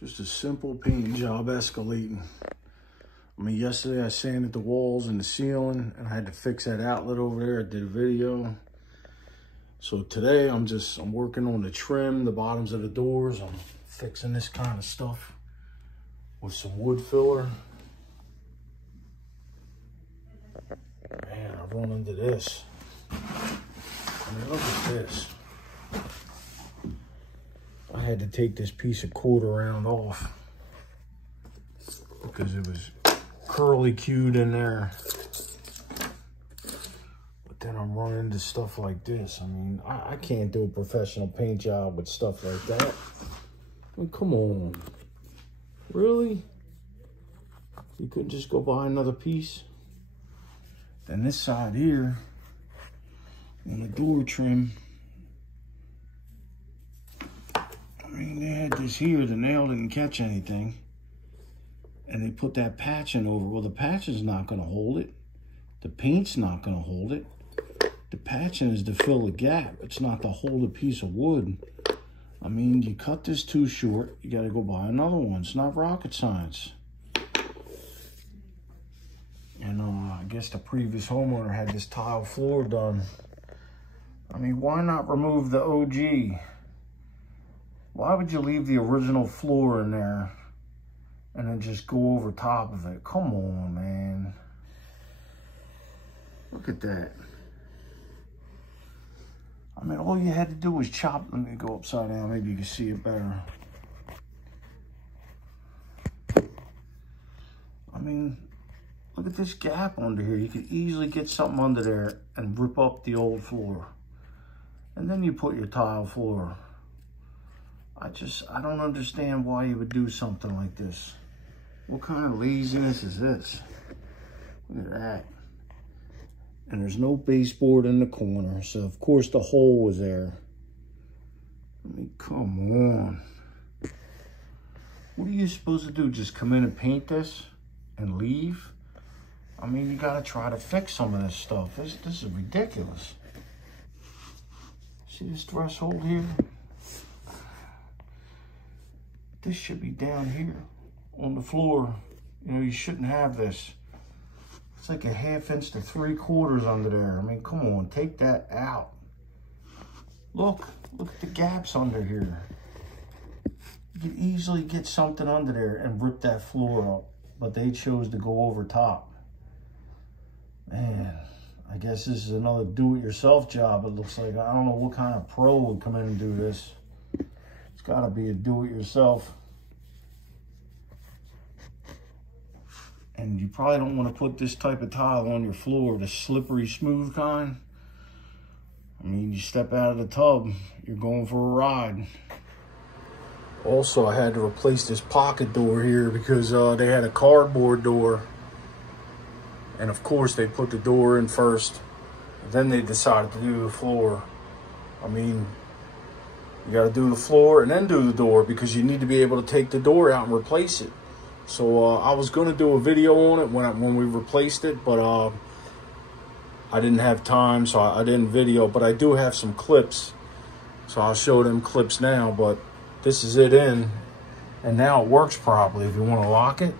Just a simple paint job escalating. I mean, yesterday I sanded the walls and the ceiling and I had to fix that outlet over there. I did a video. So today I'm working on the trim, the bottoms of the doors. I'm fixing this kind of stuff with some wood filler. Man, I've run into this. I mean, look at this. I had to take this piece of quarter round off because it was curly cued in there. But then I'm running into stuff like this. I mean, I can't do a professional paint job with stuff like that. I mean, come on. Really? You couldn't just go buy another piece? Then this side here, on the door trim, I mean, they had this here, the nail didn't catch anything. And they put that patching over. Well, the patching's not gonna hold it. The paint's not gonna hold it. The patching is to fill a gap. It's not to hold a piece of wood. I mean, you cut this too short, you gotta go buy another one. It's not rocket science. And I guess the previous homeowner had this tile floor done. I mean, why not remove the OG? Why would you leave the original floor in there and then just go over top of it? Come on, man. Look at that. I mean, all you had to do was chop. Let me go upside down. Maybe you can see it better. I mean, look at this gap under here. You could easily get something under there and rip up the old floor. And then you put your tile floor. I don't understand why you would do something like this. What kind of laziness is this? Look at that. And there's no baseboard in the corner, so of course the hole was there. I mean, come on. What are you supposed to do? Just come in and paint this and leave? I mean, you gotta try to fix some of this stuff. This is ridiculous. See this threshold here? This should be down here on the floor. You know, you shouldn't have this. It's like a 1/2 inch to 3/4 under there. I mean, come on, take that out. Look at the gaps under here. You could easily get something under there and rip that floor up, but they chose to go over top. Man, I guess this is another do-it-yourself job. It looks like, I don't know what kind of pro would come in and do this. It's gotta be a do-it-yourself. And you probably don't want to put this type of tile on your floor, the slippery smooth kind. I mean, you step out of the tub, you're going for a ride. Also, I had to replace this pocket door here because they had a cardboard door. And of course, they put the door in first. Then they decided to do the floor. I mean, you got to do the floor and then do the door because you need to be able to take the door out and replace it. So I was going to do a video on it when we replaced it, but I didn't have time, so I didn't video. But I do have some clips, so I'll show them clips now. But this is it in, and now it works properly. If you want to lock it,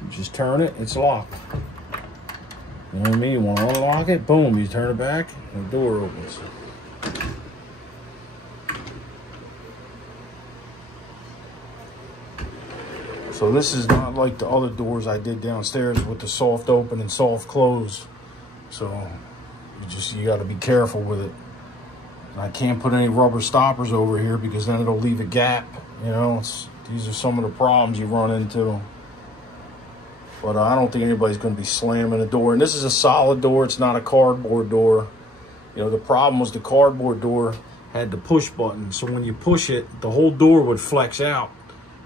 you just turn it, it's locked. You know what I mean? You want to unlock it, boom, you turn it back, and the door opens. So this is not like the other doors I did downstairs with the soft open and soft close. So you got to be careful with it. And I can't put any rubber stoppers over here because then it'll leave a gap. You know, these are some of the problems you run into. But I don't think anybody's going to be slamming a door. And this is a solid door. It's not a cardboard door. You know, the problem was the cardboard door had the push button. So when you push it, the whole door would flex out.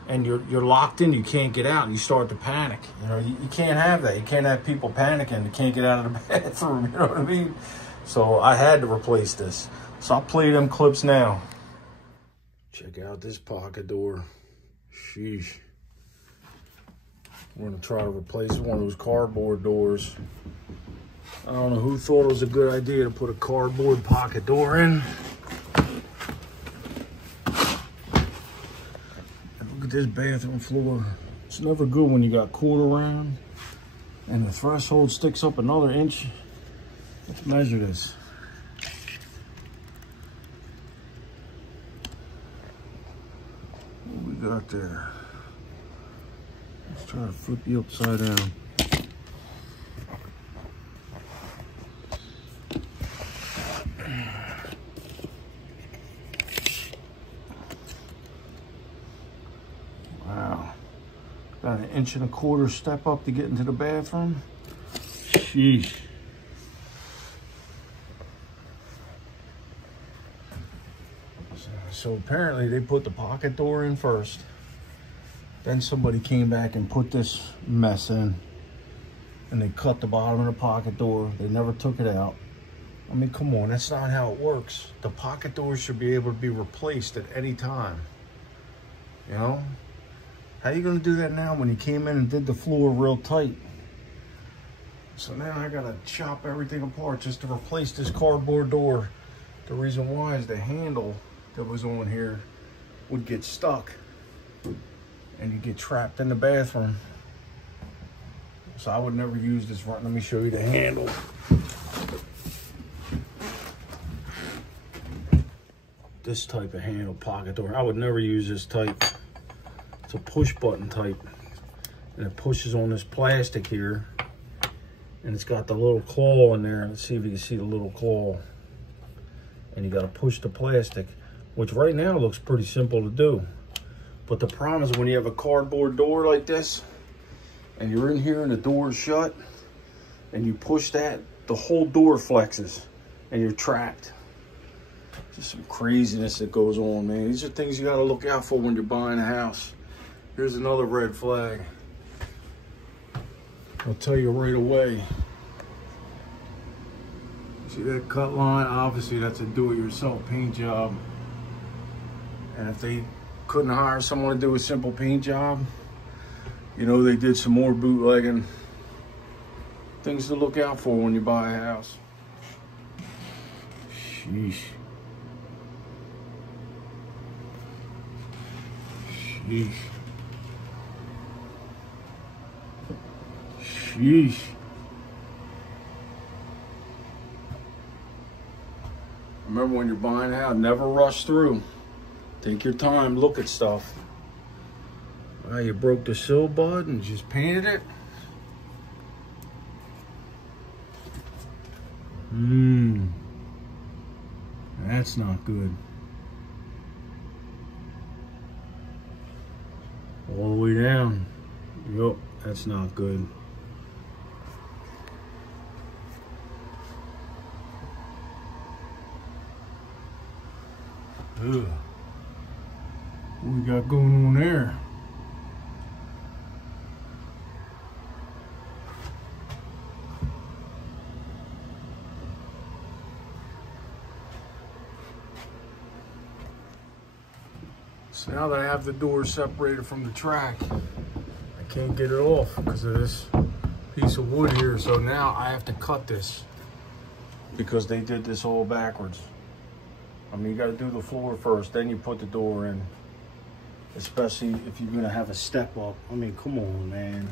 And you're locked in, you can't get out, and you start to panic. You know, you can't have that. You can't have people panicking. They can't get out of the bathroom, you know what I mean? So I had to replace this. So I'll play them clips now. Check out this pocket door. Sheesh. We're gonna try to replace one of those cardboard doors. I don't know who thought it was a good idea to put a cardboard pocket door in. at this bathroom floor. It's never good when you got cool around and the threshold sticks up another inch. Let's measure this. What we got there? Let's try to flip you upside down. Wow. Got an 1.25 inch step up to get into the bathroom. Sheesh. So apparently they put the pocket door in first. Then somebody came back and put this mess in. And they cut the bottom of the pocket door. They never took it out. I mean, come on, that's not how it works. The pocket door should be able to be replaced at any time. You know? How you gonna do that now when you came in and did the floor real tight? So now I gotta chop everything apart just to replace this cardboard door. The reason why is the handle that was on here would get stuck and you get trapped in the bathroom. So I would never use this front. Let me show you the handle. This type of handle pocket door, I would never use this type. It's a push button type and it pushes on this plastic here and it's got the little claw in there. Let's see if you can see the little claw. And you gotta push the plastic, which right now looks pretty simple to do. But the problem is when you have a cardboard door like this and you're in here and the door is shut and you push that, the whole door flexes and you're trapped. Just some craziness that goes on, man. These are things you gotta look out for when you're buying a house. Here's another red flag. I'll tell you right away. See that cut line? Obviously that's a do-it-yourself paint job. And if they couldn't hire someone to do a simple paint job, you know, they did some more bootlegging. Things to look out for when you buy a house. Sheesh. Sheesh. Sheesh. Remember when you're buying a house, never rush through. Take your time, look at stuff. Well, you broke the sill bud and just painted it. That's not good. All the way down. Yup, that's not good. Ugh. What we got going on there? So now that I have the door separated from the track, I can't get it off because of this piece of wood here. So now I have to cut this because they did this all backwards. I mean, you got to do the floor first, then you put the door in, especially if you're going to have a step up. I mean, come on, man.